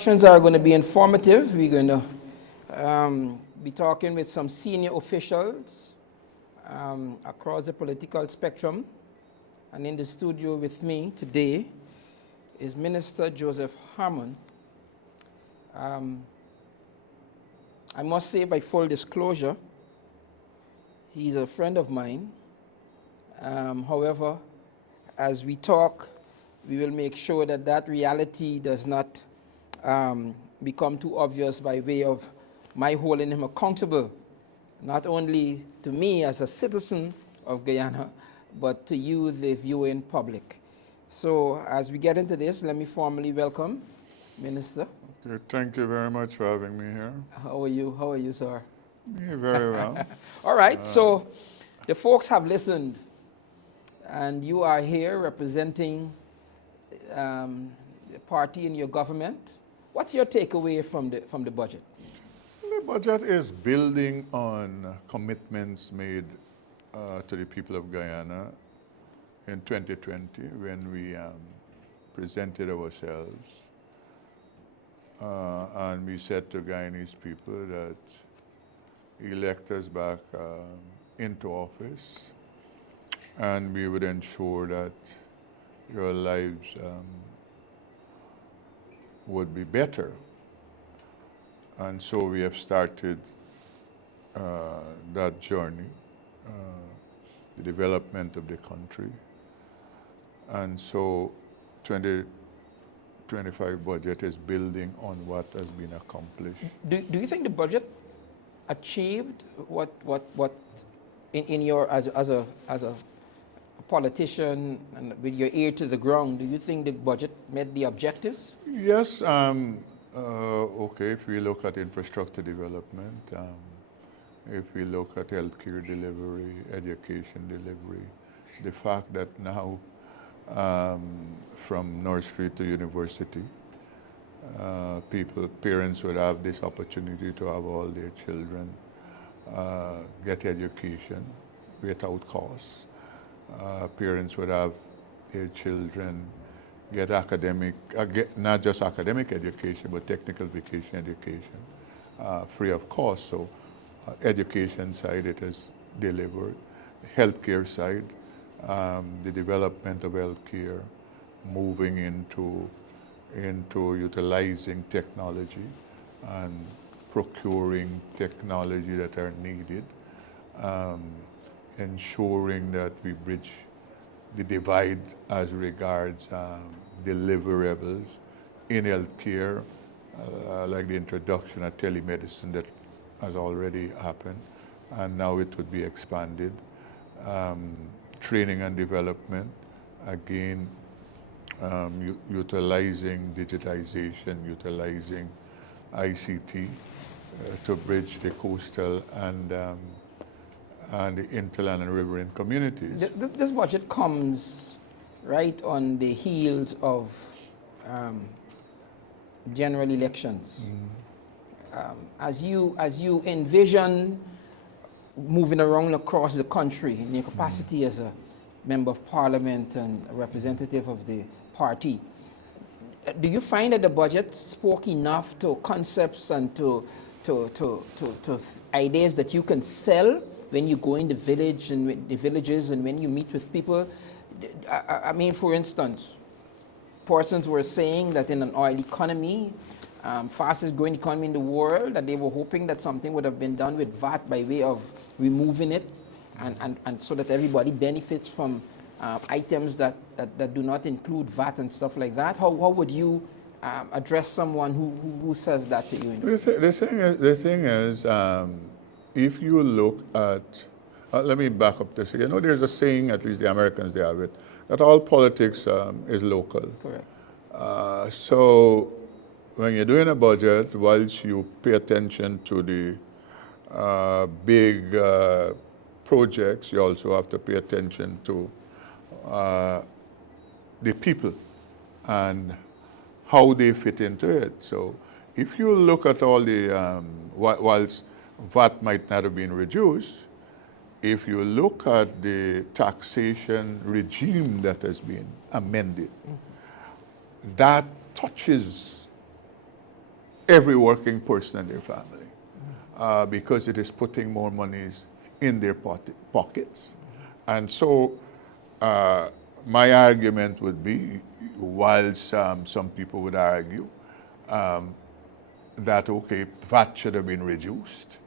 Discussions are going to be informative. We're going to be talking with some senior officials across the political spectrum. And in the studio with me today is Minister Joseph Harmon. I must say, by full disclosure, he's a friend of mine. However, as we talk, we will make sure that that reality does not become too obvious by way of my holding him accountable, not only to me as a citizen of Guyana, but to you, the viewing public. So as we get into this, let me formally welcome Minister. Okay, thank you very much for having me here. How are you? How are you, sir? Yeah, very well. All right, so the folks have listened, and you are here representing the party in your government. What's your takeaway from the budget? The budget is building on commitments made to the people of Guyana in 2020 when we presented ourselves and we said to Guyanese people that elect us back into office and we would ensure that your lives would be better. And so we have started that journey, the development of the country. And so 2025 budget is building on what has been accomplished. Do you think the budget achieved what in your as a politician and with your ear to the ground, do you think the budget met the objectives? Yes. Okay, if we look at infrastructure development, if we look at healthcare delivery, education delivery, the fact that now from nursery to university, parents would have this opportunity to have all their children get education without cost. Parents would have their children get not just academic education, but technical vocational education, free of cost. So education side, it is delivered. Healthcare side, the development of healthcare, moving into utilizing technology and procuring technology that are needed, ensuring that we bridge the divide as regards deliverables in healthcare, like the introduction of telemedicine that has already happened, and now it would be expanded. Training and development, again, utilizing digitization, utilizing ICT to bridge the coastal and the hinterland and riverine communities. This budget comes right on the heels of general elections. As you envision moving around across the country in your capacity as a member of parliament and a representative of the party, do you find that the budget spoke enough to concepts and to ideas that you can sell when you go in the village and the villages and when you meet with people? I mean, for instance, persons were saying that in an oil economy, fastest growing economy in the world, that they were hoping that something would have been done with VAT by way of removing it and so that everybody benefits from items that do not include VAT and stuff like that. How would you address someone who says that to you? The thing is, if you look at, let me back up this again. There's a saying, at least the Americans, they have it, that all politics is local. Correct. So when you're doing a budget, whilst you pay attention to the big projects, you also have to pay attention to the people and how they fit into it. So if you look at all the, whilst VAT might not have been reduced, if you look at the taxation regime that has been amended, that touches every working person in their family, because it is putting more monies in their pockets. And so my argument would be, whilst some people would argue that, okay, VAT should have been reduced,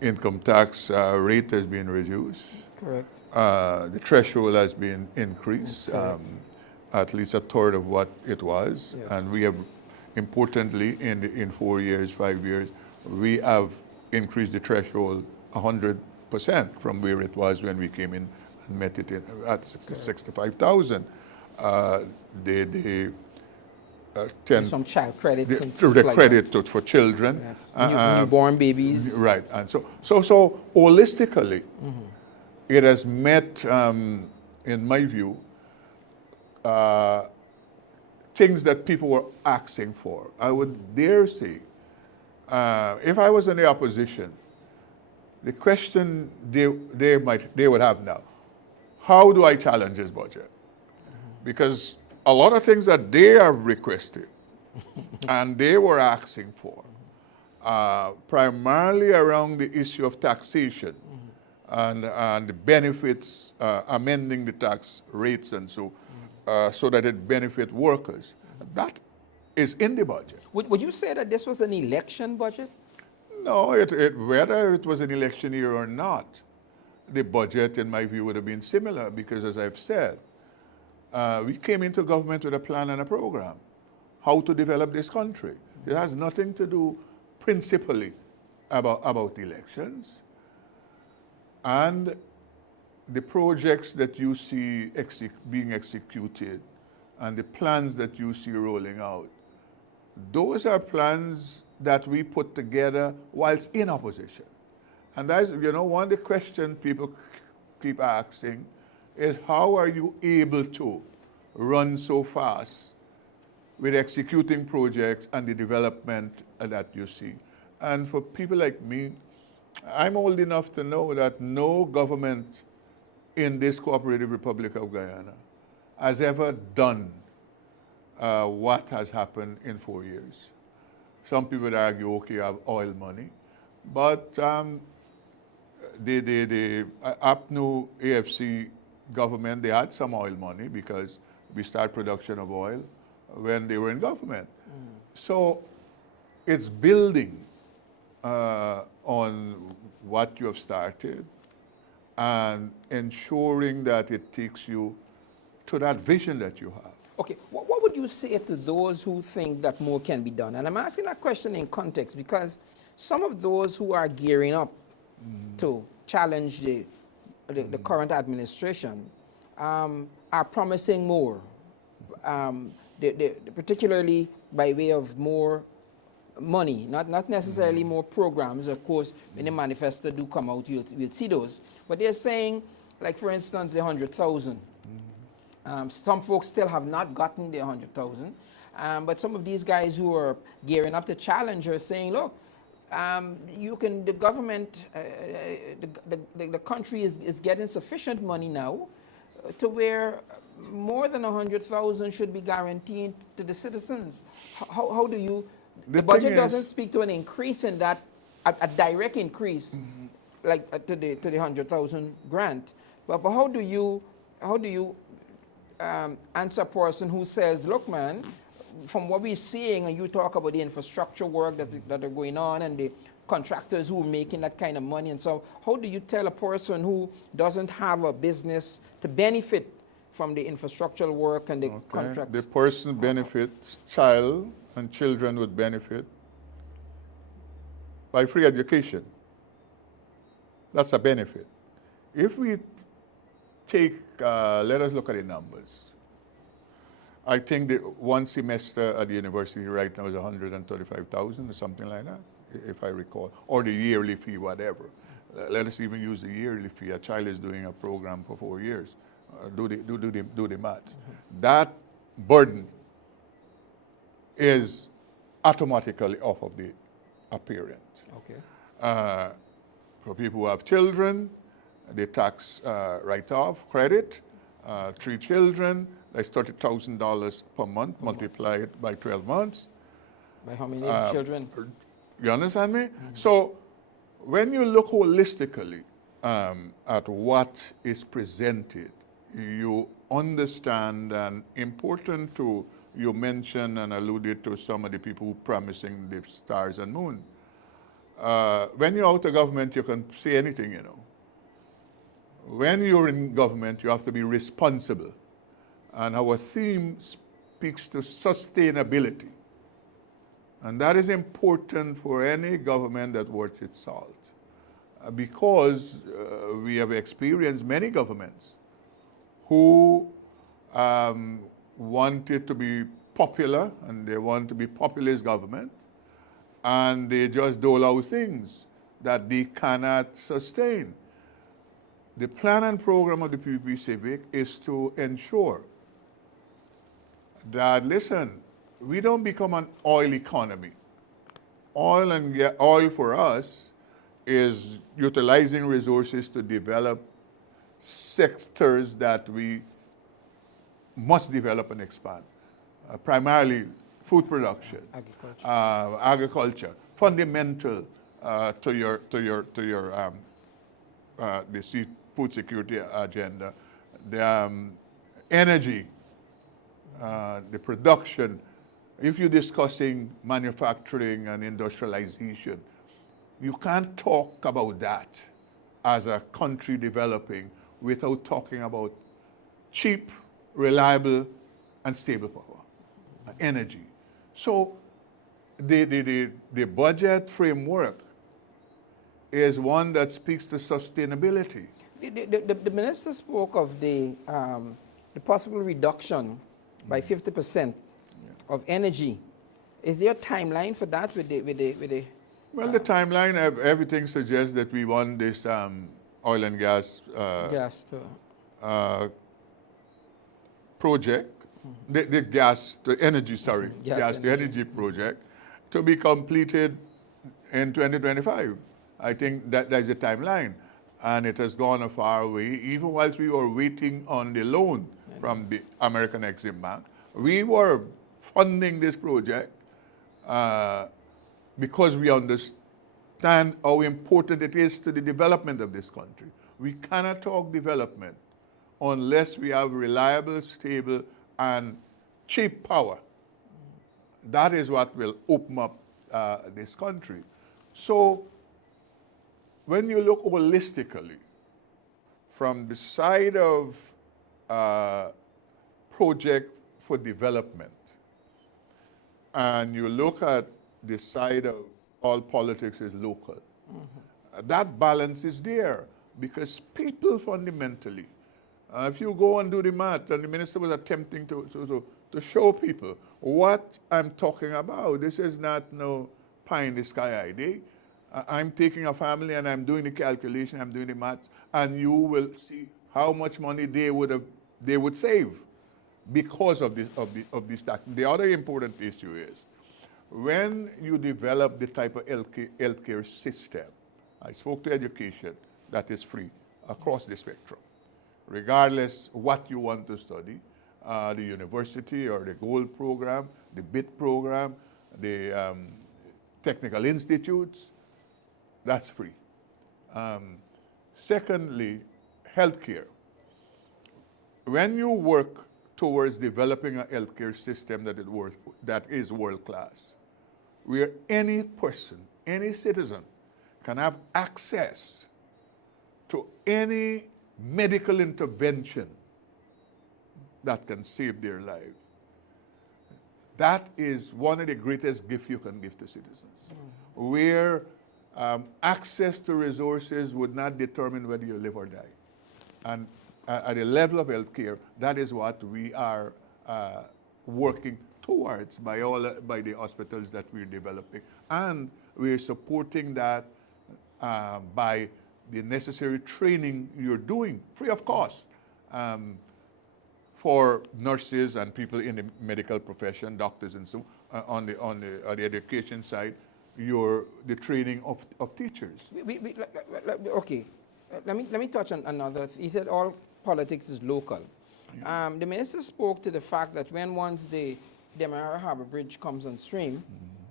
income tax rate has been reduced. Correct. The threshold has been increased, at least a third of what it was. Yes. And we have, importantly, in 4 years, 5 years, we have increased the threshold 100% from where it was when we came in and met it at 65,000. Some child credits and the like credit for children. Yes. Newborn babies. Right. And so holistically, it has met, in my view, things that people were asking for. I would dare say, if I was in the opposition, the question they would have now, how do I challenge this budget? Because a lot of things that they have requested and they were asking for, primarily around the issue of taxation and the benefits, amending the tax rates and so that it benefit workers. That is in the budget. Would you say that this was an election budget? No, whether it was an election year or not, the budget, in my view, would have been similar because, as I've said, we came into government with a plan and a program, how to develop this country. It has nothing to do principally about elections. And the projects that you see being executed and the plans that you see rolling out, those are plans that we put together whilst in opposition. And that's, one of the questions people keep asking is, how are you able to run so fast with executing projects and the development that you see? And for people like me, I'm old enough to know that no government in this cooperative Republic of Guyana has ever done what has happened in 4 years. Some people would argue, okay, you have oil money, but the APNU AFC government, they had some oil money because we started production of oil when they were in government. So it's building on what you have started and ensuring that it takes you to that vision that you have. Okay, what would you say to those who think that more can be done? And I'm asking that question in context because some of those who are gearing up to challenge the current administration are promising more, particularly by way of more money, not necessarily more programs. Of course, when the manifesto do come out, you'll see those. But they're saying, like for instance, the 100,000. Some folks still have not gotten the 100,000, but some of these guys who are gearing up to challenge are saying, look, the government, the country is getting sufficient money now to where more than 100,000 should be guaranteed to the citizens. How do you, the budget doesn't speak to an increase in that, a direct increase, like to the 100,000 grant, but how do you answer a person who says, look, man, from what we're seeing, and you talk about the infrastructure work that are going on and the contractors who are making that kind of money, and so how do you tell a person who doesn't have a business to benefit from the infrastructural work and the contracts? The person benefits, child and children would benefit by free education. That's a benefit. If we take, let us look at the numbers. I think the one semester at the university right now is 135,000 or something like that, if I recall, or the yearly fee, whatever. Let us even use the yearly fee. A child is doing a program for 4 years. Do the maths. That burden is automatically off of the parent. Okay. For people who have children, the tax write-off credit, 3 children, That's $30,000 per month, multiply it by 12 months. By how many children? You understand me? So when you look holistically at what is presented, you understand, and important to, you mentioned and alluded to some of the people who promising the stars and moon. When you're out of government, you can say anything, you know. When you're in government, you have to be responsible. And our theme speaks to sustainability. And that is important for any government that worth its salt. Because we have experienced many governments who wanted to be popular, and they want to be populist government, and they just dole out things that they cannot sustain. The plan and program of the PPP Civic is to ensure that, listen, we don't become an oil economy. Oil for us is utilizing resources to develop sectors that we must develop and expand. Primarily food production, agriculture, fundamental to your the food security agenda, the energy, the production. If you're discussing manufacturing and industrialization, you can't talk about that as a country developing without talking about cheap, reliable, and stable power, energy. So the budget framework is one that speaks to sustainability. The minister spoke of the possible reduction by 50% of energy. Is there a timeline for that with the Well, the timeline, everything suggests that we want this oil and gas project, the energy project, to be completed in 2025. I think that is the timeline. And it has gone a far way. Even whilst we were waiting on the loan from the American Exim Bank, we were funding this project because we understand how important it is to the development of this country. We cannot talk development unless we have reliable, stable, and cheap power. That is what will open up this country. So when you look holistically from the side of project for development, and you look at the side of all politics is local, that balance is there because people fundamentally, if you go and do the math, and the minister was attempting to show people what I'm talking about, this is not no pie in the sky idea. I'm taking a family and I'm doing the calculation, I'm doing the maths, and you will see how much money they would save because of this tax. The other important issue is when you develop the type of healthcare system, I spoke to education that is free across the spectrum, regardless what you want to study, the university or the Gold program, the BIT program, the technical institutes, that's free. Secondly, healthcare. When you work towards developing a healthcare system that is world-class, where any person, any citizen can have access to any medical intervention that can save their life, that is one of the greatest gifts you can give to citizens. Where access to resources would not determine whether you live or die. And at the level of healthcare, that is what we are working towards by the hospitals that we're developing. And we're supporting that by the necessary training you're doing, free of cost, for nurses and people in the medical profession, doctors and so on the education side, the training of teachers. Okay, let me touch on another. You said all politics is local. The minister spoke to the fact that once the Demerara Harbour Bridge comes on stream,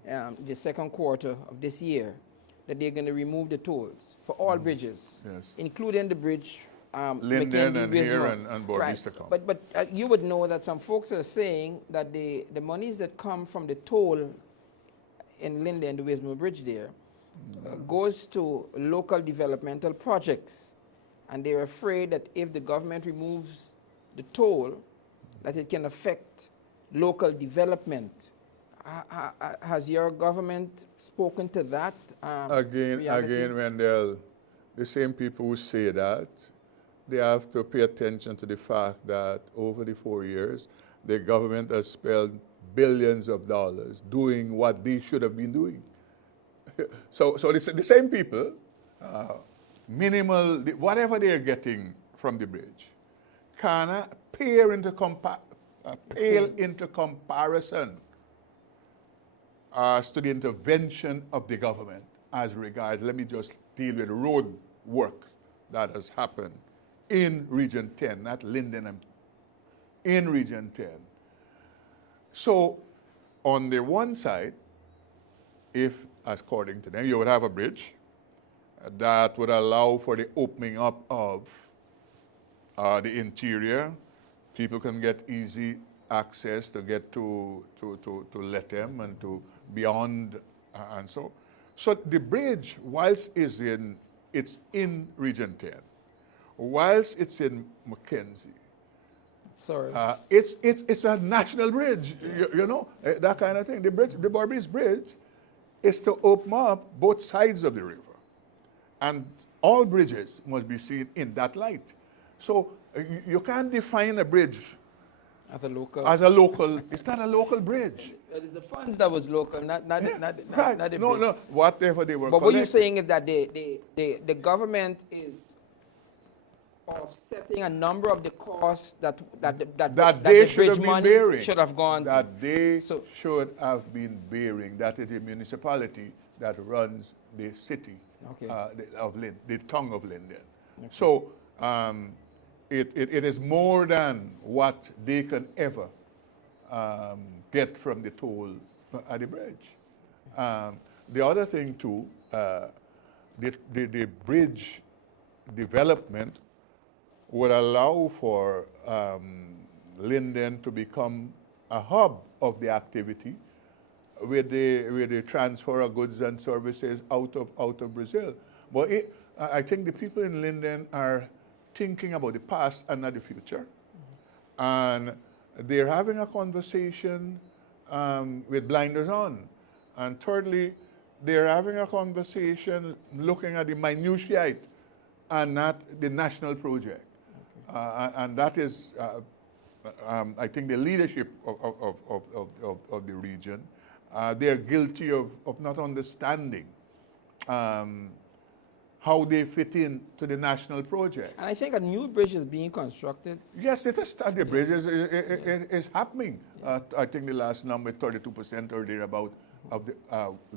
the second quarter of this year, that they're going to remove the tolls for all bridges, Yes. including the bridge Linden and here Wismar. and Bautista. But you would know that some folks are saying that the monies that come from the toll in Linden, the Wismar Bridge there, goes to local developmental projects. And they're afraid that if the government removes the toll, that it can affect local development. Has your government spoken to that? Again, Wendell, the same people who say that, they have to pay attention to the fact that over the 4 years, the government has spent billions of dollars doing what they should have been doing. So the same people, minimal, whatever they're getting from the bridge, cannot pale into comparison as to the intervention of the government as regards, let me just deal with road work that has happened in Region 10, not Linden, in Region 10. So on the one side, if, according to them, you would have a bridge that would allow for the opening up of the interior, people can get easy access to get to Lethem and to beyond and so. So the bridge, whilst it's in Region 10, whilst it's in Mackenzie, sorry, it's a national bridge, you know, that kind of thing. The Barbados Bridge is to open up both sides of the river. And all bridges must be seen in that light. So you can't define a bridge as a local. It's not a local bridge. It is the funds that was local, not the bridge. No, whatever they were. But what you're saying is that the government is offsetting a number of the costs that they the should bridge have been money bearing. should have gone to. That they should have been bearing. That is the municipality that runs the city of Linden, the tongue of Linden. Okay. So it is more than what they can ever get from the toll at the bridge. The other thing too, the bridge development would allow for Linden to become a hub of the activity with the transfer of goods and services out of Brazil. But I think the people in Linden are thinking about the past and not the future. And they're having a conversation with blinders on. And thirdly, they're having a conversation looking at the minutiae and not the national project. And that is, I think, the leadership of the region. They're guilty of not understanding how they fit in to the national project. And I think a new bridge is being constructed. Yes, it is. The bridge is happening. I think the last number, 32% or thereabout, of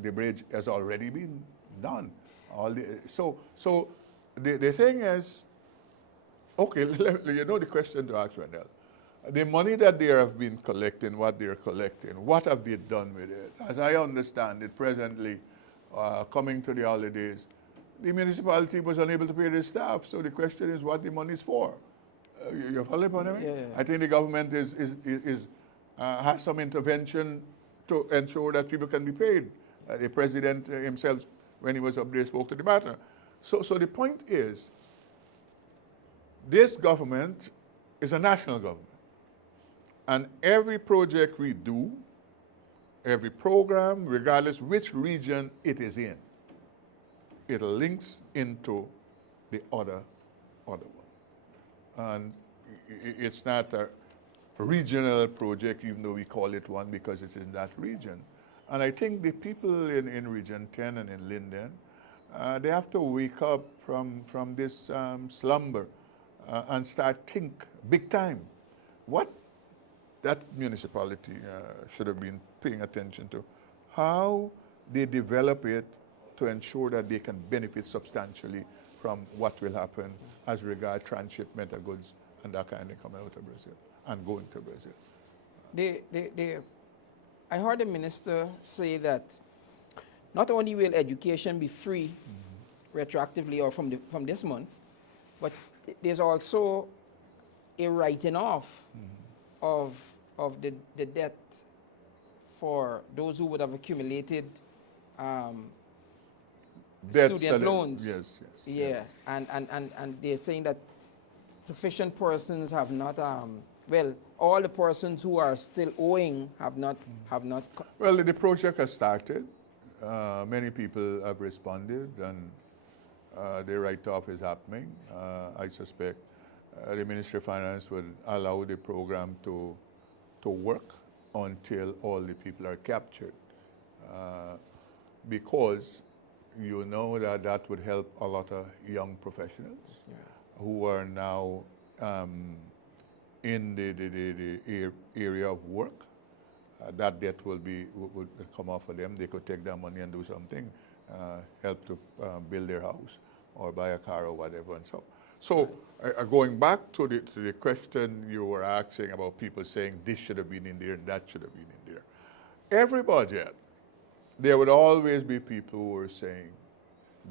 the bridge has already been done. So the thing is, okay, you know the question to ask, Wendell. The money that they have been collecting, what they're collecting, what have they done with it? As I understand it presently, coming to the holidays, the municipality was unable to pay their staff. So the question is what the money is for. You follow me? Yeah. I think the government has some intervention to ensure that people can be paid. The president himself, when he was up there, spoke to the matter. So the point is, this government is a national government. And every project we do, every program, regardless which region it is in, it links into the other one. And it's not a regional project, even though we call it one because it's in that region. And I think the people in Region 10 and in Linden, they have to wake up from this slumber and start think big time. What that municipality should have been paying attention to, how they develop it to ensure that they can benefit substantially from what will happen as regard transshipment of goods and that kind of coming out of Brazil and going to Brazil. I heard the minister say that not only will education be free retroactively or from this month, but there's also a writing off of the debt for those who would have accumulated student loans. Yes. Yeah, Yes. and they're saying that sufficient persons have not, well, all the persons who are still owing have not. Well, the project has started. Many people have responded, and the write-off is happening. I suspect the Ministry of Finance will allow the program to work until all the people are captured, because you know that would help a lot of young professionals who are now in the area of work. That debt would come off of them. They could take their money and do something, help to build their house or buy a car or whatever. And so going back to the question you were asking about people saying this should have been in there and that should have been in there. Every budget, there would always be people who were saying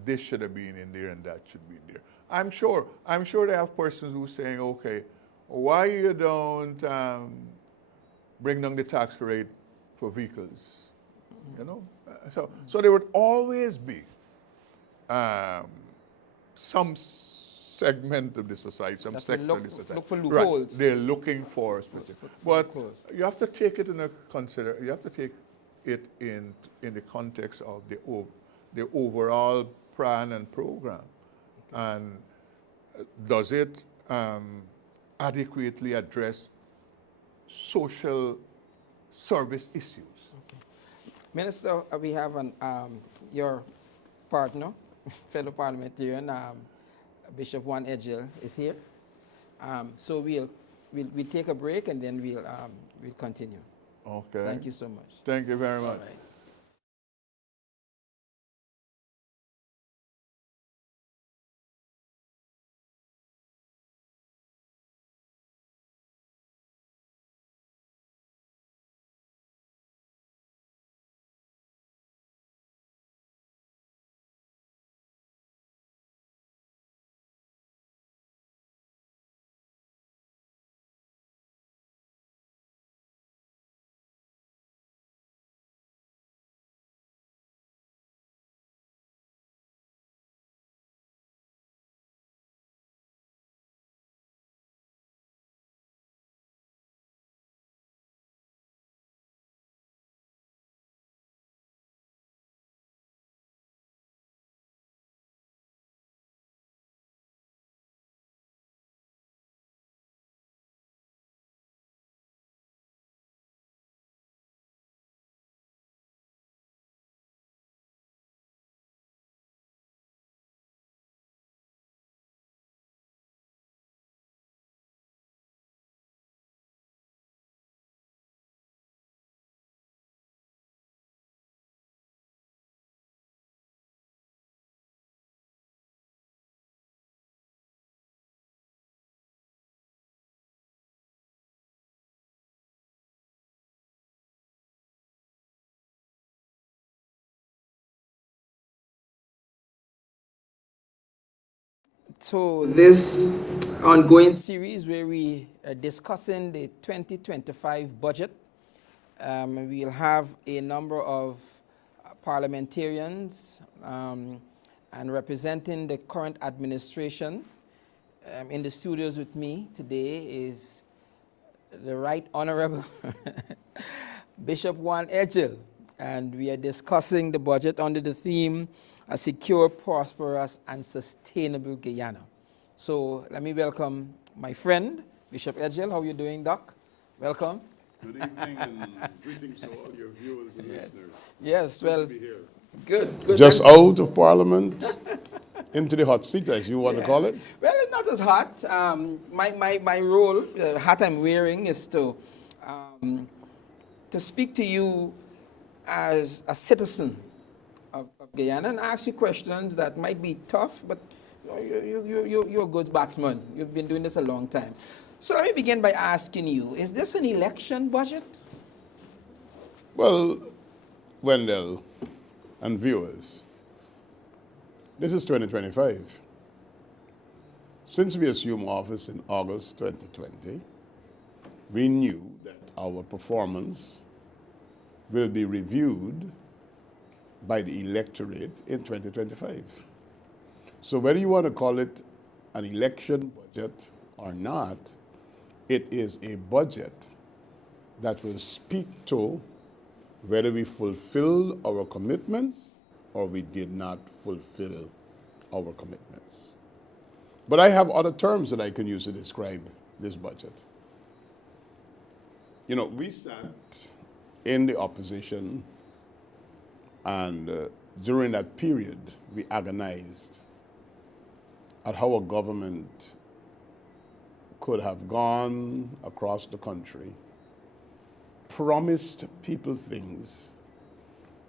this should have been in there and that should be in there. I'm sure they have persons who are saying, okay, why you don't bring down the tax rate for vehicles, you know? So there would always be some segment of the society, some sector of the society. Look for loopholes. Right. They're looking for specific. But you have to take it you have to take it in the context of the overall plan and program. And does it adequately address social service issues? Okay. Minister, we have your partner, fellow parliamentarian, Bishop Juan Edgel is here. So we'll take a break and then we'll continue. Okay. Thank you so much. Thank you very much. All right. So this ongoing series where we are discussing the 2025 budget, we'll have a number of parliamentarians and representing the current administration. In the studios with me today is the Right Honorable Bishop Juan Edgel, and we are discussing the budget under the theme A Secure, Prosperous and Sustainable Guyana. So let me welcome my friend, Bishop Edgel. How are you doing, Doc? Welcome. Good evening and greetings to all your viewers and listeners. Yes, Good well, to be here. good. Just out of Parliament, into the hot seat, as you want to call it. Well, it's not as hot. My role, the hat I'm wearing, is to speak to you as a citizen of Guyana and ask you questions that might be tough, but You're a good batsman. You've been doing this a long time. So let me begin by asking you, is this an election budget? Well, Wendell and viewers, this is 2025. Since we assumed office in August 2020, we knew that our performance will be reviewed by the electorate in 2025. So whether you want to call it an election budget or not, it is a budget that will speak to whether we fulfill our commitments or we did not fulfill our commitments. But I have other terms that I can use to describe this budget. You know, we sat in the opposition, and during that period, we agonized at how a government could have gone across the country, promised people things,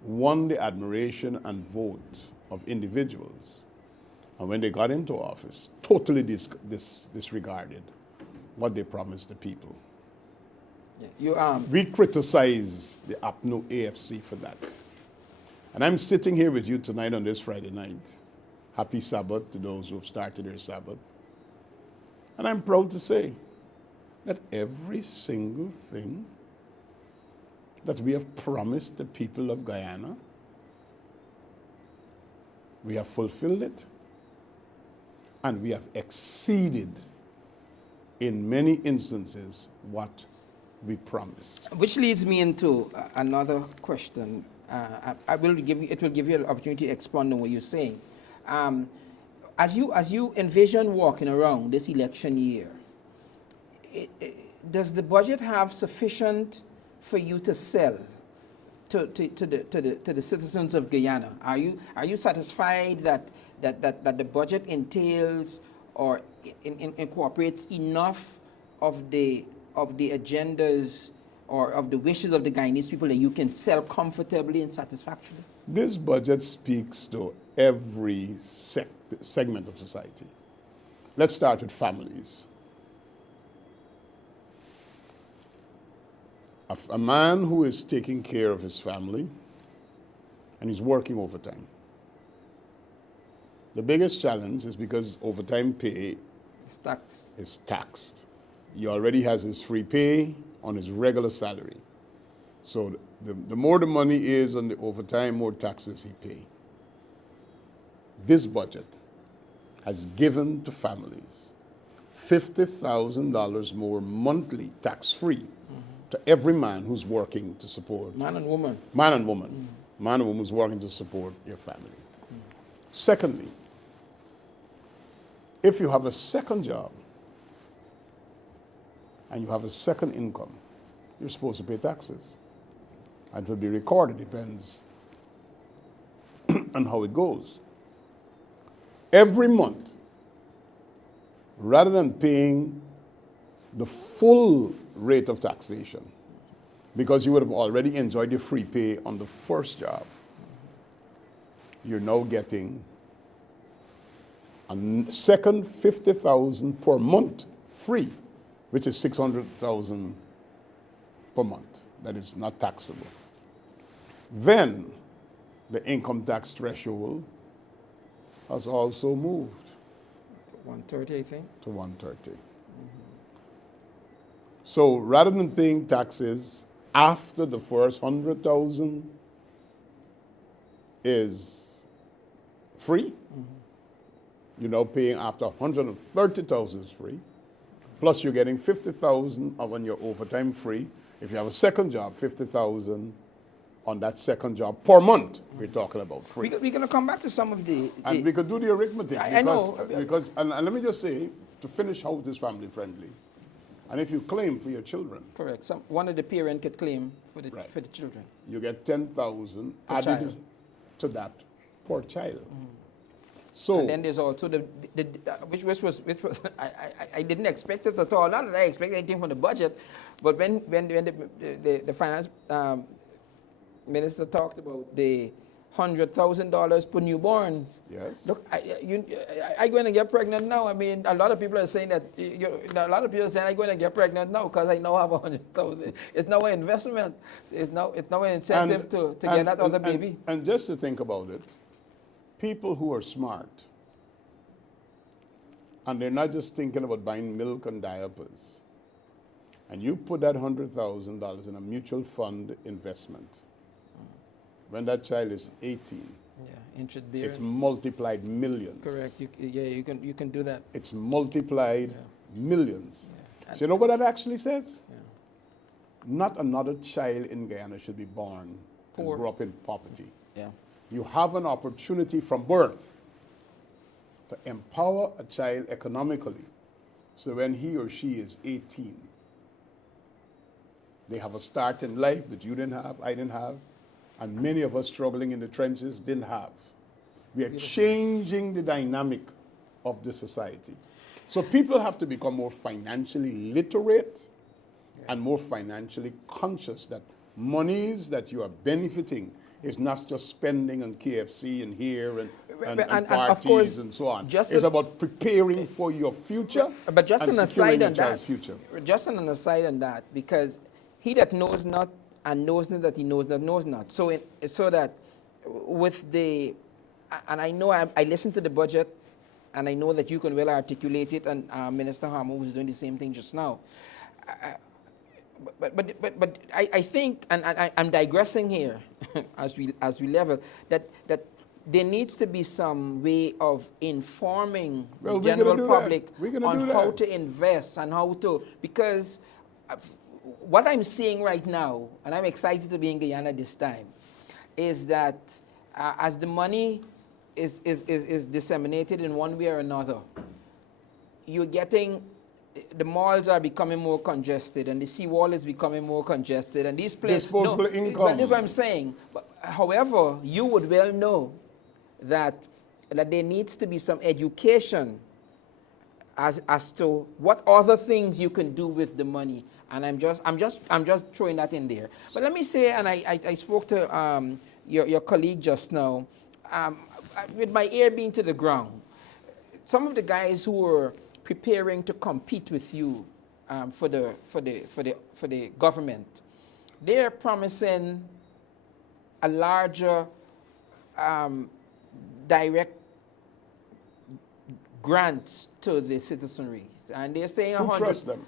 won the admiration and vote of individuals, and when they got into office, totally disregarded what they promised the people. Yeah. We criticize the APNU AFC for that. And I'm sitting here with you tonight on this Friday night. Happy Sabbath to those who have started their Sabbath. And I'm proud to say that every single thing that we have promised the people of Guyana, we have fulfilled it, and we have exceeded in many instances what we promised. Which leads me into another question. It will give you an opportunity to expand on what you're saying. As you envision walking around this election year, does the budget have sufficient for you to sell to the citizens of Guyana? Are you satisfied that the budget entails or incorporates enough of the agendas or of the wishes of the Guyanese people that you can sell comfortably and satisfactorily? This budget speaks to every segment of society. Let's start with families. A man who is taking care of his family and he's working overtime. The biggest challenge is because overtime pay is taxed. He already has his free pay on his regular salary. So the more the money is on the overtime, more taxes he pay. This budget has given to families $50,000 more monthly tax-free to every man who's working to support. Man and woman. Man and woman. Man and woman who's working to support your family. Secondly, if you have a second job and you have a second income, you're supposed to pay taxes. And it will be recorded, depends on how it goes. Every month, rather than paying the full rate of taxation, because you would have already enjoyed your free pay on the first job, you're now getting a second $50,000 per month free, which is $600,000 per month. That is not taxable. Then the income tax threshold has also moved 130, I think. to 130. So rather than paying taxes after the first 100,000 is free, you're now paying after 130,000 is free, plus you're getting 50,000 on your overtime free. If you have a second job, 50,000 on that second job per month. We're talking about free. We're going to come back to some of the And we could do the arithmetic. I know. Because, and let me just say, to finish how it is family friendly, and if you claim for your children, correct. One of the parent could claim for the Right. for the children. you get 10,000 Per added child. to that per child. So And then there's also which was I didn't expect it at all. Not that I expect anything from the budget, but when the finance minister talked about the $100,000 per newborns. Yes. Look, I going to get pregnant now. I mean, a lot of people are saying that, a lot of people are saying I'm going to get pregnant now because I now have 100,000. It's now an investment. It's now an incentive to get that other baby. And just to think about it, people who are smart, and they're not just thinking about buying milk and diapers, and you put that $100,000 in a mutual fund investment, when that child is 18, Interest bearing. it's multiplied millions. Correct. You can do that. It's multiplied millions. Yeah. So you know what that actually says? Not another child in Guyana should be born and Poor. grow up in poverty. Yeah. You have an opportunity from birth to empower a child economically, so when he or she is 18, they have a start in life that you didn't have, I didn't have, and many of us struggling in the trenches didn't have. We are changing the dynamic of the society. So people have to become more financially literate and more financially conscious that monies that you are benefiting is not just spending on KFC and here and of parties course, and so on. just It's a- about preparing for your future But just and an securing aside your on child's that, future. just an aside on that, because he that knows not and knows not that he knows not. So so that with the, and I know I listened to the budget, and I know that you can well articulate it, and Minister Harmon was doing the same thing just now. But I think, and I'm digressing here as we level, that there needs to be some way of informing the general public on how to invest and how to, because what I'm seeing right now, and I'm excited to be in Guyana this time, is that as the money is disseminated in one way or another, you're getting, the malls are becoming more congested, and the seawall is becoming more congested, and these places... Disposable income. But that's what I'm saying. But, however, you would well know that there needs to be some education as to what other things you can do with the money. And I'm just throwing that in there. But let me say, and I spoke to your colleague just now, with my ear being to the ground. Some of the guys who were preparing to compete with you for the government, they're promising a larger direct grants to the citizenry, and they're saying Who 100. trust them?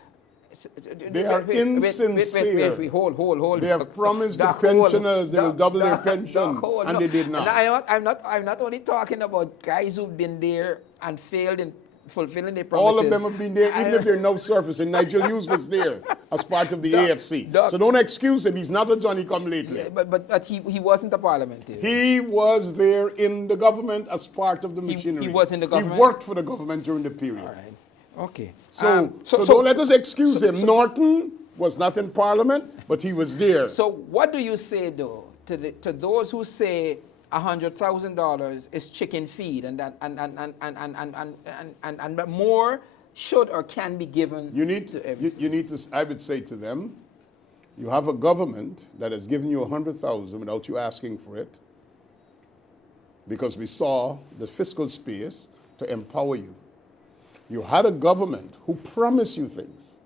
They are insincere. Wait, hold. They have promised the pensioners they will double their pension, and they did not. I'm not only talking about guys who've been there and failed in fulfilling their promises. All of them have been there, even if they're no surfacing. Nigel Hughes was there as part of the AFC. So don't excuse him. He's not a Johnny-come-lately. Yeah, but he wasn't a parliamentarian. He was there in the government as part of the machinery. He was in the government? He worked for the government during the period. All right. Okay. So don't let us excuse him. Norton was not in parliament, but he was there. So what do you say, though, to those who say $100,000 is chicken feed, and that and more should or can be given to everything? You need to. I would say to them, you have a government that has given you $100,000 without you asking for it, because we saw the fiscal space to empower you. You had a government who promised you things.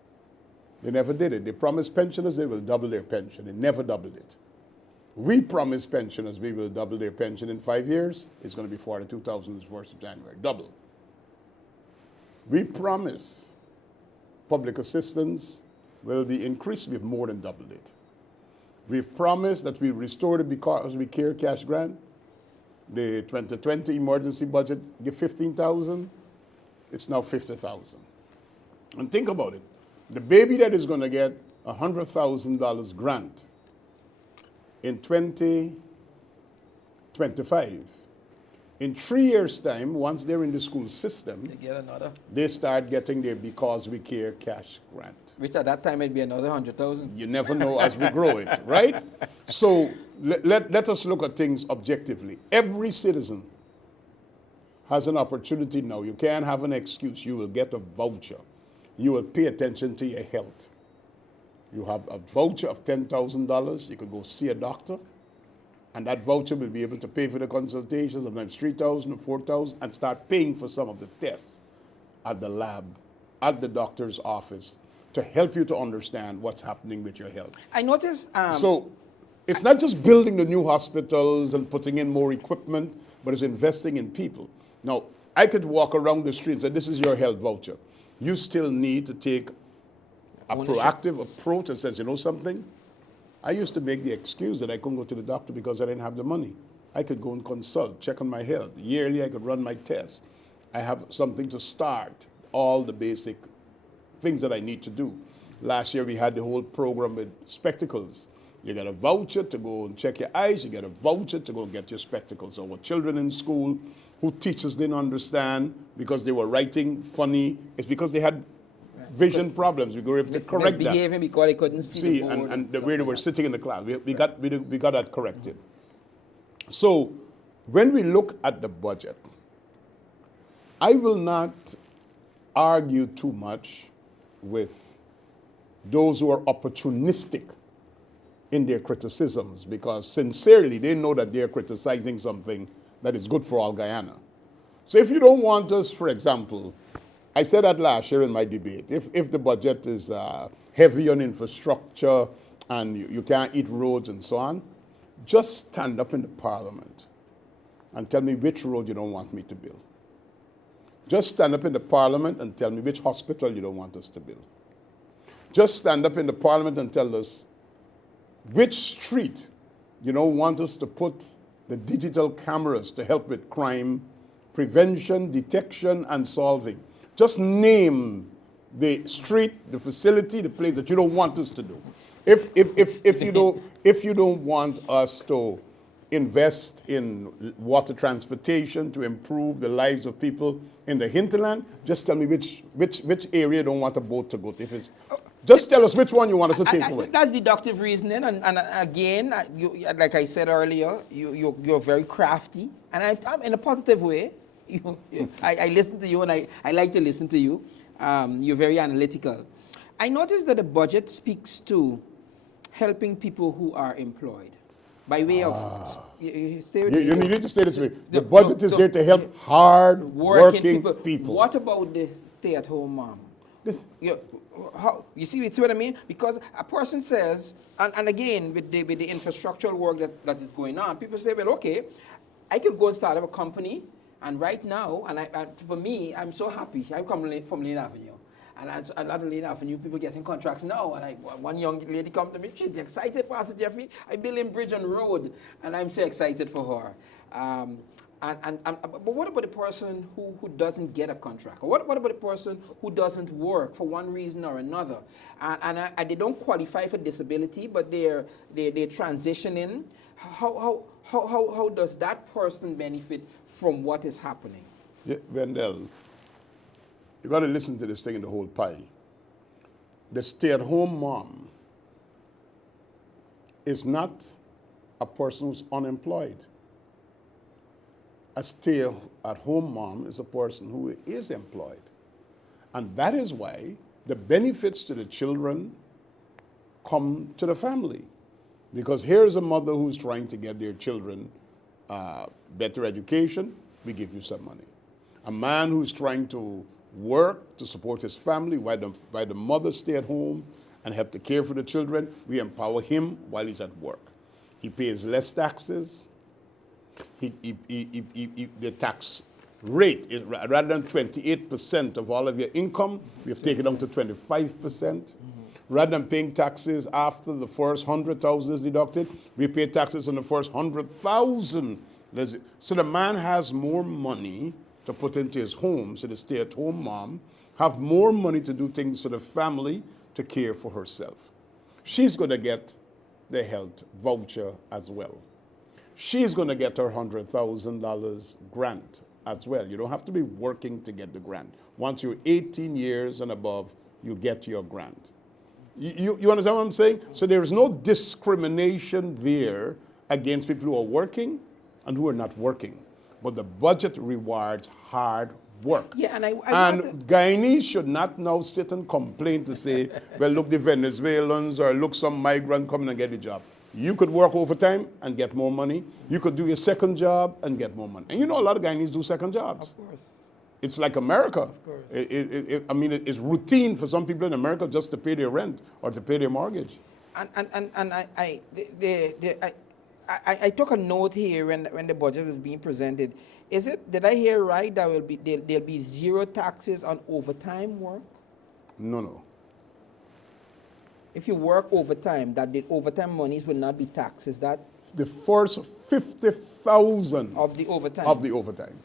They never did it. They promised pensioners they will double their pension. They never doubled it. We promised pensioners we will double their pension in 5 years. It's going to be 42,000 the 1st of January. Double. We promise public assistance will be increased. We've more than doubled it. We've promised that we restore the Because We Care cash grant. The 2020 emergency budget give 15,000. It's now 50,000. And think about it. The baby that is going to get $100,000 grant in 2025, in 3 years' time, once they're in the school system, They get another, they start getting their Because We Care cash grant. which at that time it'd be another 100,000. You never know as we grow it, right? So let us look at things objectively. Every citizen has an opportunity now. You can't have an excuse. You will get a voucher. You will pay attention to your health. You have a voucher of $10,000. You could go see a doctor. And that voucher will be able to pay for the consultations, sometimes 3,000 or 4,000, and start paying for some of the tests at the lab, at the doctor's office, to help you to understand what's happening with your health. I noticed... So it's not just building the new hospitals and putting in more equipment, but it's investing in people. Now, I could walk around the street and say, this is your health voucher. You still need to take a proactive approach that says, you know something? I used to make the excuse that I couldn't go to the doctor because I didn't have the money. I could go and consult, check on my health. Yearly, I could run my tests. I have something to start, all the basic things that I need to do. Last year, we had the whole program with spectacles. You get a voucher to go and check your eyes. You get a voucher to go and get your spectacles. So our children in school who teachers didn't understand because they were writing funny, it's because they had vision problems. We were able to correct that. Misbehaving because they couldn't see the board and the way they were sitting in the class. We got that corrected. So when we look at the budget, I will not argue too much with those who are opportunistic in their criticisms, because sincerely they know that they're criticizing something that is good for all Guyana. So if you don't want us, for example, I said that last year in my debate, if the budget is heavy on infrastructure and you can't eat roads and so on, just stand up in the parliament and tell me which road you don't want me to build. Just stand up in the parliament and tell me which hospital you don't want us to build. Just stand up in the parliament and tell us which street you don't want us to put the digital cameras to help with crime prevention, detection, and solving. Just name the street, the facility, the place that you don't want us to do. If you don't want us to invest in water transportation to improve the lives of people in the hinterland, just tell me which area you don't want a boat to go to. If it's just tell us which one you want us to take away. That's deductive reasoning, and again, like I said earlier, you're very crafty, and I'm in a positive way. I listen to you, and I like to listen to you. You're very analytical. I noticed that the budget speaks to helping people who are employed by way of... stay with you need to stay this way. The budget is there to help hard-working people. What about the stay-at-home mom? You see what I mean? Because a person says, and again, with the infrastructural work that is going on, people say, well, okay, I could go and start up a company, and right now, and for me, I'm so happy. I'm coming from Lane Avenue. And a lot of Lane Avenue, people getting contracts now. And one young lady come to me, she's excited, Pastor Jeffrey. I build in bridge and road, and I'm so excited for her. But what about the person who doesn't get a contract? Or what about the person who doesn't work for one reason or another? And they don't qualify for disability, but they're transitioning. How does that person benefit from what is happening? Yeah, Wendell, you got to listen to this thing in the whole pie. The stay-at-home mom is not a person who's unemployed. A stay-at-home mom is a person who is employed. And that is why the benefits to the children come to the family. Because here's a mother who's trying to get their children better education, we give you some money. A man who's trying to work to support his family while the mother stay at home and help to care for the children, we empower him while he's at work. He pays less taxes. The tax rate is rather than 28% of all of your income, we have taken it down to 25%. Rather than paying taxes after the first 100,000 is deducted, we pay taxes on the first 100,000. So the man has more money to put into his home, so the stay-at-home mom have more money to do things for the family to care for herself. She's going to get the health voucher as well. She's going to get her $100,000 grant as well. You don't have to be working to get the grant. Once you're 18 years and above, you get your grant. You understand what I'm saying? So there is no discrimination there against people who are working and who are not working. But the budget rewards hard work. Yeah, and Guyanese should not now sit and complain to say, well, look, the Venezuelans or look, some migrant coming and get a job. You could work overtime and get more money. You could do your second job and get more money. And you know a lot of Guyanese do second jobs. Of course. It's like America. Of course. I mean, it's routine for some people in America just to pay their rent or to pay their mortgage. And I took a note here when the budget was being presented. Did I hear right that there'll be zero taxes on overtime work? No. If you work overtime, that the overtime monies will not be taxed. Is that The first 50,000 of the overtime? of the overtime.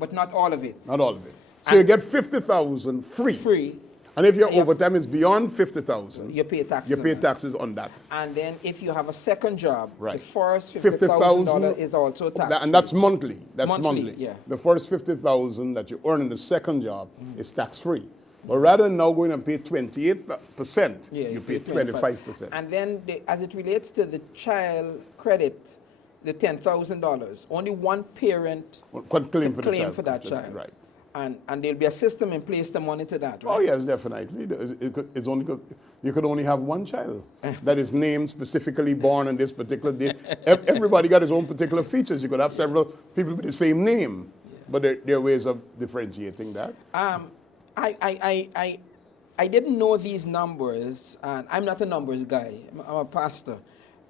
But not all of it. Not all of it. So you get 50,000 free. Free. And if your Yeah. overtime is beyond 50,000, You pay taxes. you on pay that. taxes on that. And then if you have a second job, Right. the first $50,000 $50,000 is also taxed. And that's monthly. That's Monthly, monthly. yeah. The first 50,000 that you earn in the second job is tax free. But rather than now going and pay 28%, Yeah, you pay 25%. And then as it relates to the child credit, the $10,000, only one parent Can claim can for the claim child. for that child. Right. And there'll be a system in place to monitor that, right? Oh yes, definitely. You could only have one child that is named specifically born on this particular day. Everybody got his own particular features. You could have several people with the same name, but there are ways of differentiating that. I didn't know these numbers, and I'm not a numbers guy. I'm a pastor.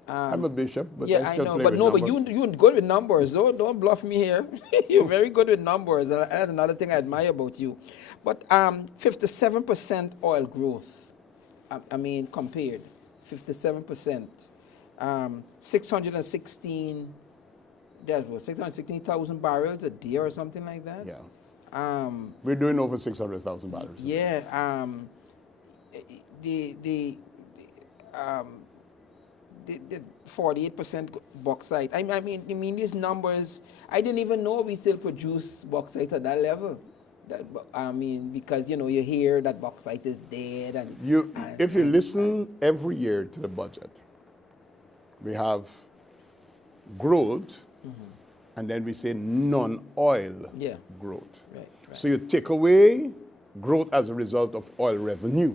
I'm a bishop, but Yeah, I I still know, play but with no, numbers. but you're good with numbers. Don't bluff me here. You're very good with numbers, and that's another thing I admire about you. But 57% oil growth. I mean, compared, 57%. 616,000 barrels a day or something like that. Yeah. We're doing over 600,000 barrels. Yeah. The 48% bauxite. I mean these numbers. I didn't even know we still produce bauxite at that level. Because you hear that bauxite is dead, and if you listen every year to the budget, we have growth, and then we say non-oil growth. Right. So you take away growth as a result of oil revenue,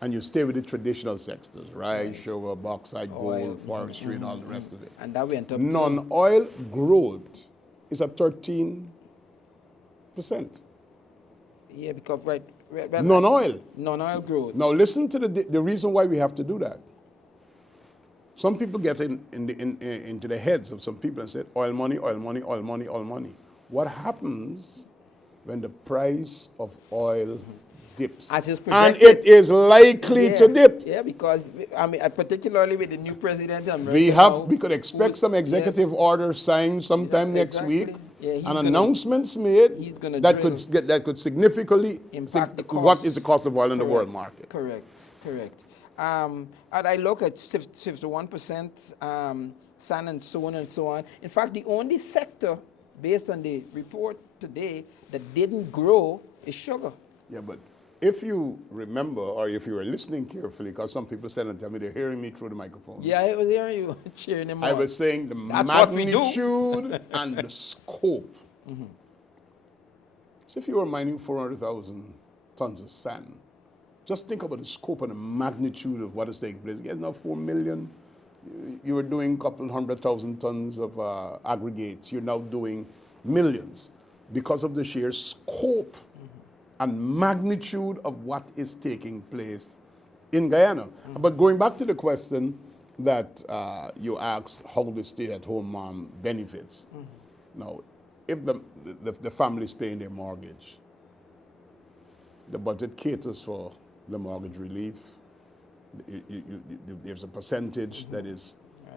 and you stay with the traditional sectors, rice, sugar, bauxite, gold, forestry, and all the rest of it. And that went up. Non-oil growth is at 13%. Yeah, because Non-oil. non-oil growth. Now listen to the reason why we have to do that. Some people get into the heads of some people and say, oil money, oil money, oil money, oil money. What happens when the price of oil dips? As is And projected. it is likely to dip. Yeah, because particularly with the new president in America, We could expect some executive order signed sometime next exactly. week, Yeah, he's and gonna- announcements made he's gonna that drill. could significantly Impact the what cost. is the cost of oil in the Correct. world market. Correct. And I look at 51% sand and so on and so on. In fact, the only sector, based on the report today, that didn't grow is sugar. Yeah, but if you remember, or if you were listening carefully, because some people said and tell me they're hearing me through the microphone. Yeah, I was hearing you cheering him on. I was saying the That's what we do. magnitude and the scope. So if you were mining 400,000 tons of sand, just think about the scope and the magnitude of what is taking place. Again, now 4 million, you were doing a couple 100,000 tons of aggregates. You're now doing millions because of the sheer scope and magnitude of what is taking place in Guyana. But going back to the question that you asked, how the stay-at-home mom benefits. Now, if the family is paying their mortgage, the budget caters for the mortgage relief. There's a percentage that is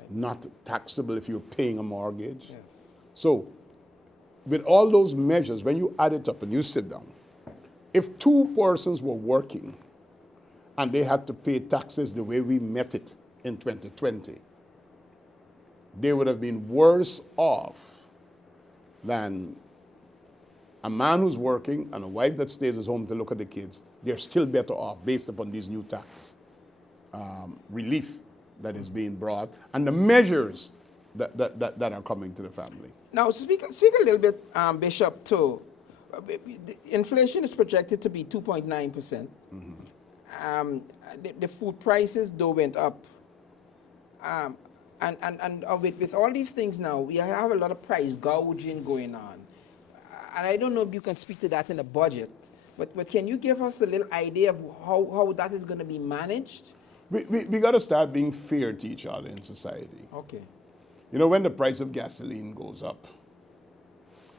not taxable if you're paying a mortgage. Yes. So, with all those measures, when you add it up and you sit down, if two persons were working and they had to pay taxes the way we met it in 2020, they would have been worse off than a man who's working and a wife that stays at home to look at the kids. They're still better off based upon these new tax relief that is being brought and the measures that are coming to the family. Now, speak a little bit, Bishop, too. Inflation is projected to be 2.9%. The food prices, though, went up. And with all these things now, we have a lot of price gouging going on. And I don't know if you can speak to that in a budget, but can you give us a little idea of how that is going to be managed? We got to start being fair to each other in society. Okay. You know, when the price of gasoline goes up,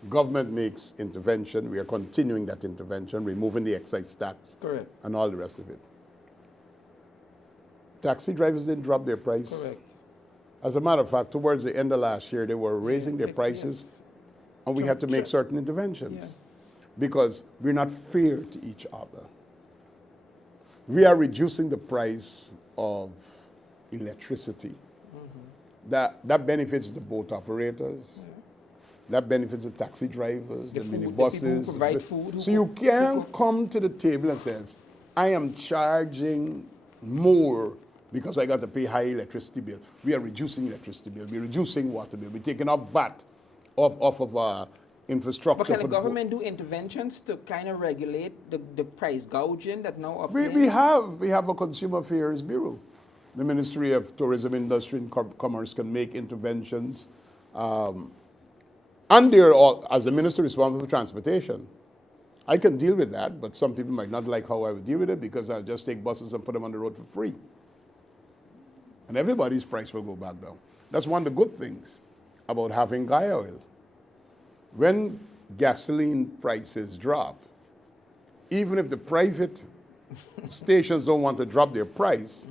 government makes intervention. We are continuing that intervention, removing the excise tax. Correct. And all the rest of it. Taxi drivers didn't drop their price. Correct. As a matter of fact, towards the end of last year, they were raising their prices, yes. and we had to make certain interventions Yes. because we're not fair to each other. We are reducing the price of electricity. That benefits the boat operators. That benefits the taxi drivers, the food, minibuses. the people who provide food, So you can't come to the table and says, I am charging more because I got to pay high electricity bill. We are reducing electricity bill. We're reducing water bill. We're taking off VAT off of our infrastructure. But can for the the government do interventions to kind of regulate the price gouging that now up We have a Consumer Affairs Bureau. The Ministry of Tourism, Industry and Commerce can make interventions. And they're all, as the minister responsible for transportation, I can deal with that, but some people might not like how I would deal with it because I'll just take buses and put them on the road for free. And everybody's price will go back down. That's one of the good things about having Gaia oil. When gasoline prices drop, even if the private stations don't want to drop their price,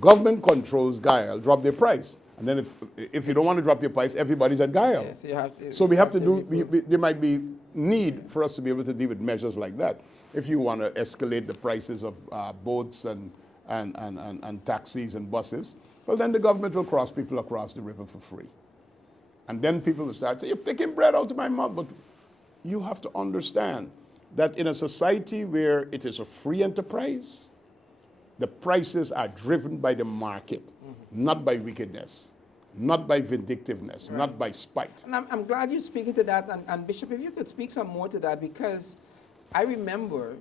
government controls Gaia, drop their price. And then if you don't want to drop your price, everybody's at Gaia. Yes, you have to, So we have to do, there might be need for us to be able to deal with measures like that. If you want to escalate the prices of boats and taxis and buses, well, then the government will cross people across the river for free. And then people will start saying, you're taking bread out of my mouth. But you have to understand that in a society where it is a free enterprise, the prices are driven by the market, not by wickedness, not by vindictiveness, not by spite. And I'm glad you're speaking to that. And Bishop, if you could speak some more to that, because I remember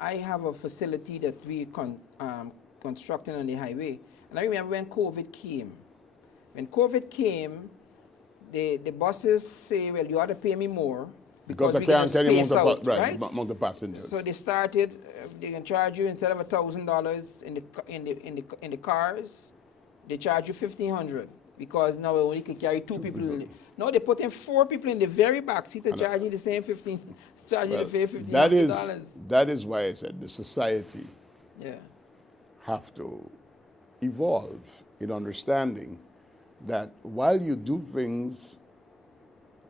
I have a facility that we constructing on the highway. And I remember when COVID came. When COVID came, the bosses say, well, you ought to pay me more. Because I can't tell you among the passengers. So they started, they can charge you instead of $1,000 in the cars, they charge you $1,500 because now we only can carry two people. Now they put in 4 people in the very back seat and charge you the same $1,500. That is why I said the society have to evolve in understanding that while you do things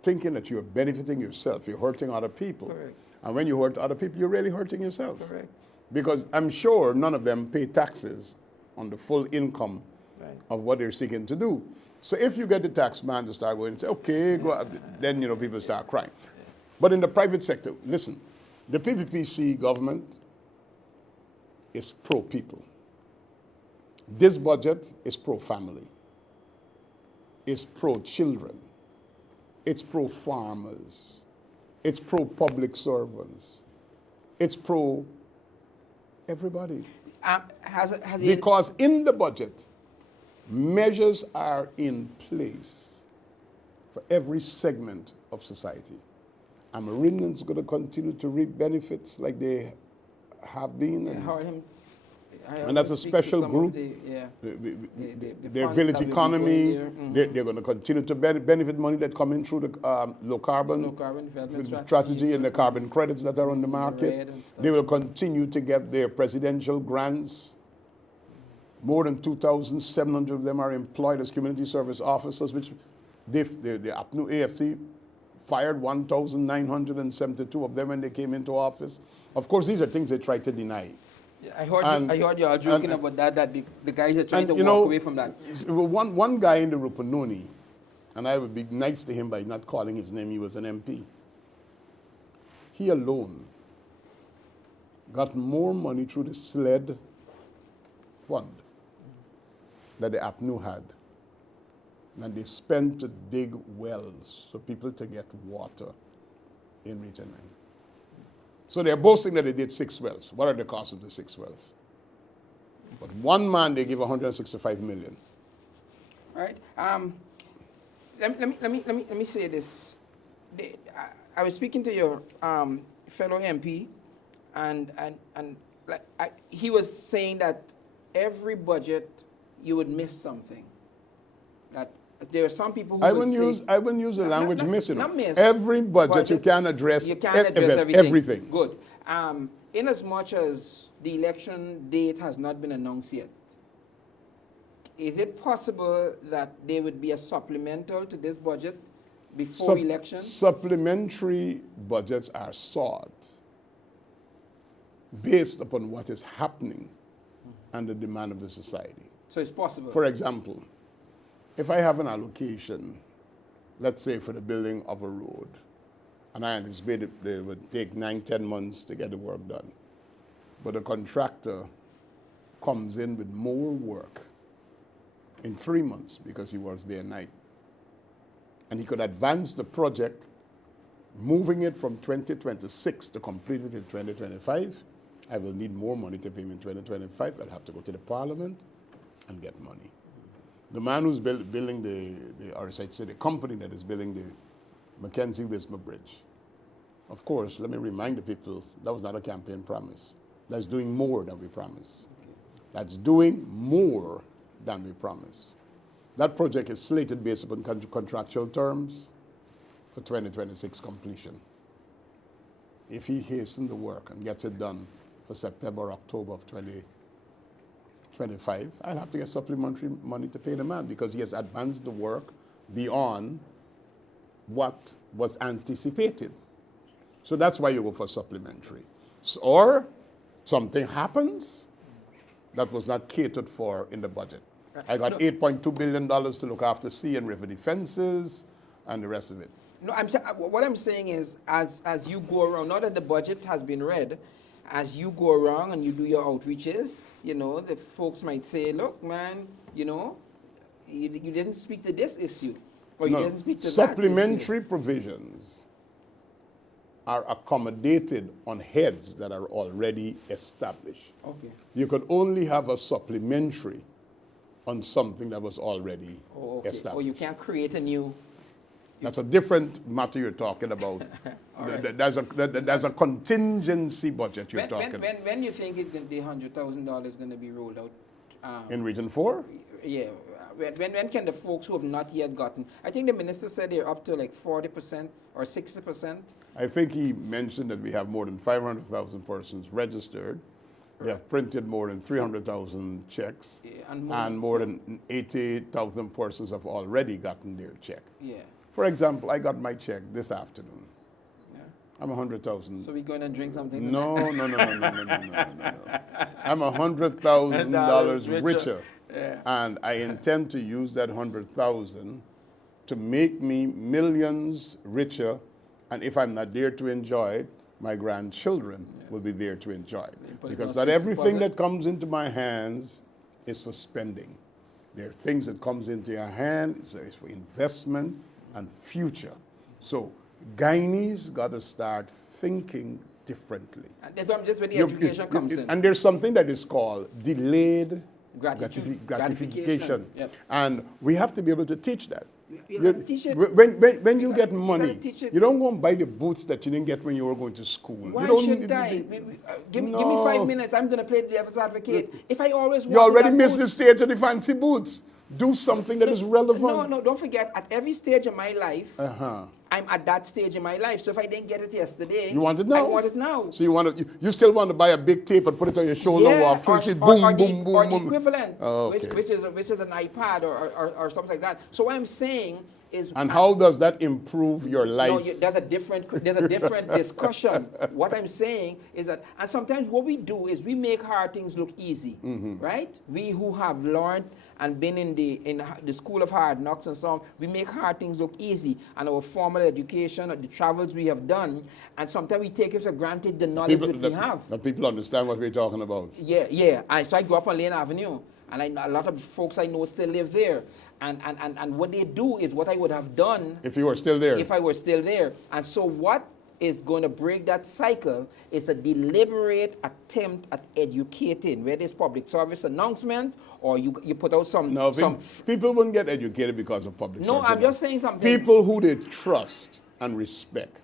thinking that you're benefiting yourself, you're hurting other people. Correct. And when you hurt other people, you're really hurting yourself. Correct. Because I'm sure none of them pay taxes on the full income of what they're seeking to do. So if you get the tax man to start going and say, okay, go out, then people start crying. But in the private sector, listen, the PPPC government is pro-people. This budget is pro-family. It's pro-children. It's pro-farmers. It's pro-public servants. It's pro-everybody. Because in the budget, measures are in place for every segment of society. Amerindians are going to continue to reap benefits like they have been. And that's a special group. Their village economy, they're going to continue to benefit money that come in through the low carbon strategy and the carbon credits that are on the market. They will continue to get their presidential grants. More than 2,700 of them are employed as community service officers, which the APNU AFC fired 1,972 of them when they came into office. Of course, these are things they try to deny. I heard you all joking about that the guys are trying to walk away from that. One guy in the Rupununi, and I would be nice to him by not calling his name, he was an MP. He alone got more money through the SLED fund that the APNU had than they spent to dig wells so people to get water in Region 9. So they're boasting that they did 6 wells. What are the costs of the 6 wells? But one man, they give 165 million. All right. Let me say this. I was speaking to your fellow MP, and he was saying that every budget you would miss something. That there are some people who I would wouldn't use the language missing. Not miss. Every budget you can address. You can address everything. everything. Good. In as much as the election date has not been announced yet, is it possible that there would be a supplemental to this budget before election? Supplementary budgets are sought based upon what is happening and the demand of the society. So it's possible. For example, if I have an allocation, let's say for the building of a road, and I anticipate it would take 9-10 months to get the work done, but the contractor comes in with more work in 3 months because he works day and night, and he could advance the project, moving it from 2026 to complete it in 2025, I will need more money to pay him in 2025. I'll have to go to the parliament and get money. The man who's building the company that is building the Mackenzie-Wismar Bridge, of course, let me remind the people, that was not a campaign promise. That's doing more than we promised. That's doing more than we promised. That project is slated based upon contractual terms for 2026 completion. If he hastens the work and gets it done for September or October of 2025, I'll have to get supplementary money to pay the man because he has advanced the work beyond what was anticipated. So that's why you go for supplementary. Or something happens that was not catered for in the budget. I got $8.2 billion to look after sea and river defenses and the rest of it. No, what I'm saying is, as you go around, now that the budget has been read, as you go around and you do your outreaches, you know, the folks might say, look, man, you know, you didn't speak to this issue, or you didn't speak to supplementary that provisions are accommodated on heads that are already established. Okay. You could only have a supplementary on something that was already established. Or you can't create a new. That's a different matter you're talking about. Right. There's a contingency budget you're talking about. When you think the $100,000 is going to be rolled out? In Region 4? Yeah. When can the folks who have not yet gotten? I think the minister said they're up to like 40% or 60%. I think he mentioned that we have more than 500,000 persons registered. We have printed more than 300,000 checks. Yeah, and more than 80,000 persons have already gotten their check. Yeah. For example, I got my check this afternoon. Yeah. I'm 100,000. So we going to drink something? No. I'm $100,000 richer. Yeah. And I intend to use that 100,000 to make me millions richer. And if I'm not there to enjoy it, my grandchildren will be there to enjoy it. Because not everything that comes into my hands is for spending. There are things that comes into your hand, it's for investment and future. So Guyanese got to start thinking differently. And that's where the education comes in. And there's something that is called delayed gratification. Yep. And we have to be able to teach that. You gotta teach it. When you get money, you don't go and buy the boots that you didn't get when you were going to school. Why you don't, should I? Give me 5 minutes. I'm going to play the devil's advocate. If I always you already missed the stage of the fancy boots. Do something that is relevant. No, don't forget, at every stage of my life, I'm at that stage in my life. So if I didn't get it yesterday, you want it now? I want it now. So you still want to buy a big tape and put it on your shoulder and walk through it, boom, boom, boom, or boom. the equivalent, Okay. which is an iPad or something like that. So what I'm saying is, and how does that improve your life? No, there's a different discussion. What I'm saying is that, and sometimes what we do is we make hard things look easy, right? We who have learned and been in the school of hard knocks and so on, we make hard things look easy. And our formal education, the travels we have done, and sometimes we take it for granted the knowledge that we have. That people understand what we're talking about. Yeah. So I grew up on Lane Avenue, and a lot of folks I know still live there. And what they do is what I would have done if you were still there. If I were still there. And so what is going to break that cycle is a deliberate attempt at educating, whether it's public service announcement or you put out some... No, some people wouldn't get educated because of public no, service. I'm just saying something. People who they trust and respect.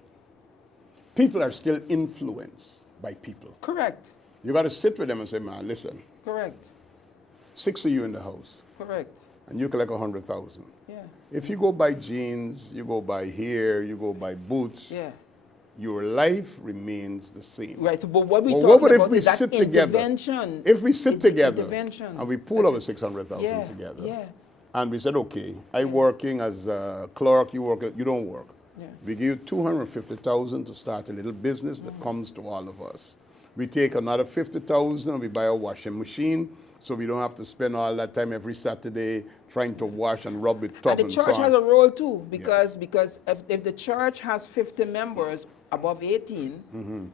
People are still influenced by people. Correct. You got to sit with them and say, man, listen, Correct. 6 of you in the house, Correct. and you collect 100,000. Yeah. If you go buy jeans, you go buy hair, you go buy boots, Yeah. your life remains the same. Right, but what we But talking what would if about we is that sit together? intervention. If we sit together Intervention. and we pool our 600,000 Yeah, together, yeah. and we said, okay, I working as a clerk, you work, you don't work. Yeah. We give you 250,000 to start a little business that comes to all of us. We take another 50,000 and we buy a washing machine, so we don't have to spend all that time every Saturday trying to wash and rub with tub And the and church so has on. a role too, because if the church has 50 members above 18,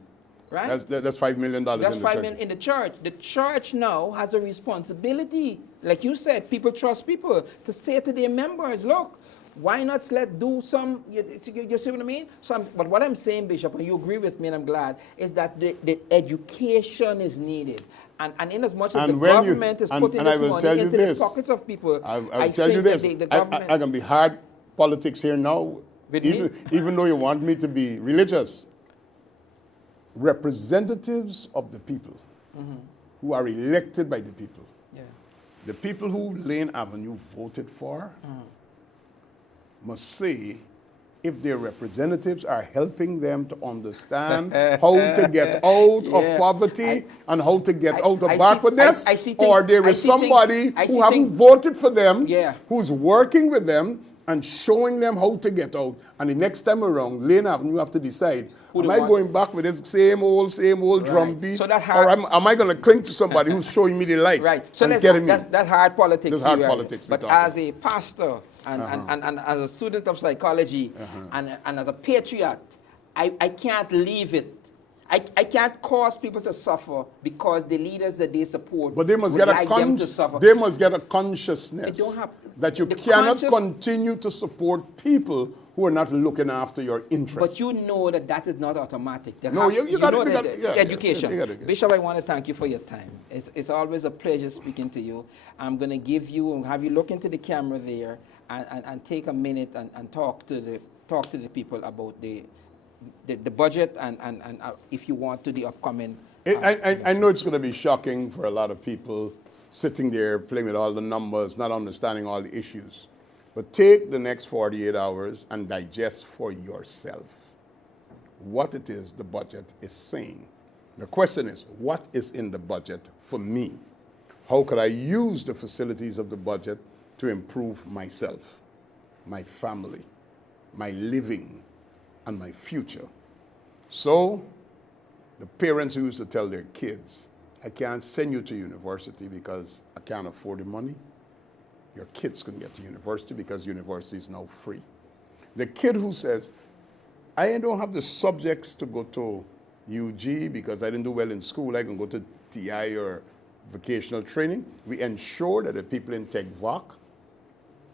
right? That's $5 million That's in the 5 church. million in the church. The church now has a responsibility, like you said, people trust people, to say to their members, look, why not do some, you see what I mean? So but what I'm saying, Bishop, and you agree with me, and I'm glad, is that the education is needed. And in as much as the government is putting this money into the pockets of people, I tell you this, the government... I can be hard politics here now, even though you want me to be religious. Representatives of the people who are elected by the people, the people who Lane Avenue voted for, must say if their representatives are helping them to understand how to get out of poverty and how to get out of backwardness, or there is somebody who haven't voted for them, who's working with them and showing them how to get out. And the next time around, Lane Avenue, you have to decide, am I going back with this same old drumbeat, so that or am I going to cling to somebody who's showing me the light? Right. So that's hard politics. That's hard politics. But as a pastor and as a student of psychology and as a patriot, I can't leave it. I can't cause people to suffer because the leaders that they support but they must get them to suffer. They must get a consciousness They don't have, that you cannot continue to support people who are not looking after your interests. But you know that is not automatic. You got education. Yes, Bishop, I want to thank you for your time. It's always a pleasure speaking to you. I'm going to have you look into the camera there and take a minute and talk to the people about the budget and if you want to the upcoming. I know it's going to be shocking for a lot of people sitting there playing with all the numbers, not understanding all the issues. But take the next 48 hours and digest for yourself what it is the budget is saying. The question is, what is in the budget for me? How could I use the facilities of the budget to improve myself, my family, my living, and my future? So the parents who used to tell their kids, I can't send you to university because I can't afford the money. Your kids can get to university because university is now free. The kid who says, I don't have the subjects to go to UG because I didn't do well in school, I can go to TI or vocational training. We ensure that the people in TechVoc,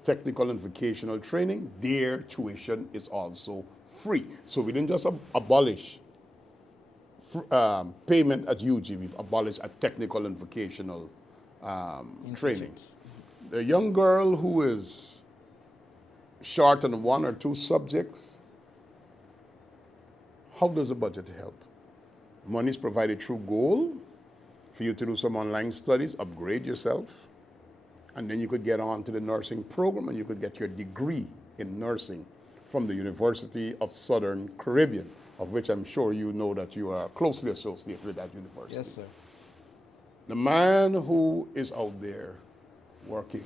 technical and vocational training, their tuition is also free. So we didn't just abolish payment at UG, we abolished a technical and vocational training. The young girl who is short on 1 or 2 subjects, how does the budget help? Money is provided through goal for you to do some online studies, upgrade yourself, and then you could get on to the nursing program and you could get your degree in nursing from the University of Southern Caribbean, of which I'm sure you know that you are closely associated with that university. Yes, sir. The man who is out there working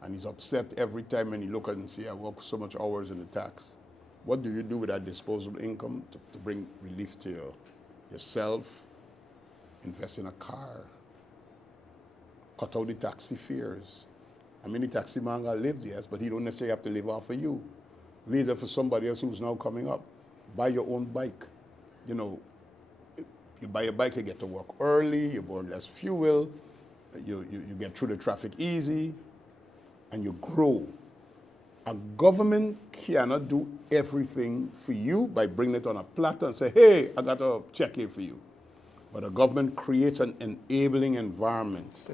and he's upset every time when he look at and see I work so much hours in the tax, what do you do with that disposable income to bring relief to yourself? Invest in a car, cut out the taxi fares. I mean, the taxi man got live, yes, but he don't necessarily have to live off of you. Leave it for somebody else who's now coming up. Buy your own bike. You know, you buy a bike, you get to work early, you burn less fuel, you get through the traffic easy, and you grow A government cannot do everything for you by bringing it on a platter and say, hey, I got a check here for you. But a government creates an enabling environment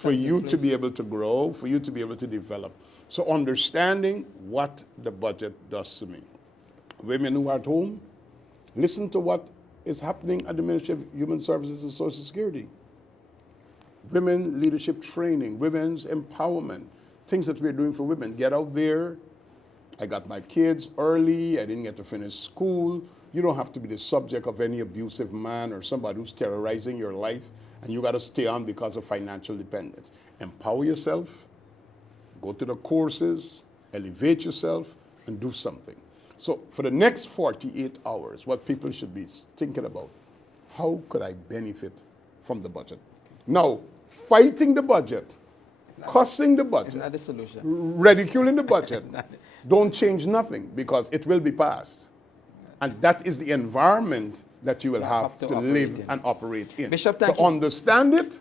for you to be able to grow, for you to be able to develop. So understanding what the budget does to me. Women who are at home, listen to what is happening at the Ministry of Human Services and Social Security. Women leadership training, women's empowerment, things that we're doing for women. Get out there. I got my kids early. I didn't get to finish school. You don't have to be the subject of any abusive man or somebody who's terrorizing your life, and you got to stay on because of financial dependence. Empower yourself, go to the courses, elevate yourself, and do something. So for the next 48 hours, what people should be thinking about, how could I benefit from the budget? Now, fighting the budget, cussing the budget, not the solution. ridiculing the budget, don't change nothing because it will be passed. And that is the environment that you will have to live and operate in. Bishop, thank so you. Understand it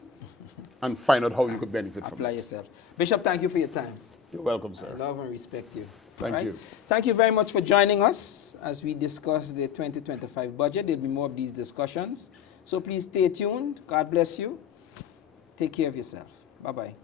and find out how you could benefit from it. Apply yourself. Bishop, thank you for your time. You're welcome, sir. I love and respect you. Thank you. Thank you very much for joining us as we discuss the 2025 budget. There'll be more of these discussions. So please stay tuned. God bless you. Take care of yourself. Bye-bye.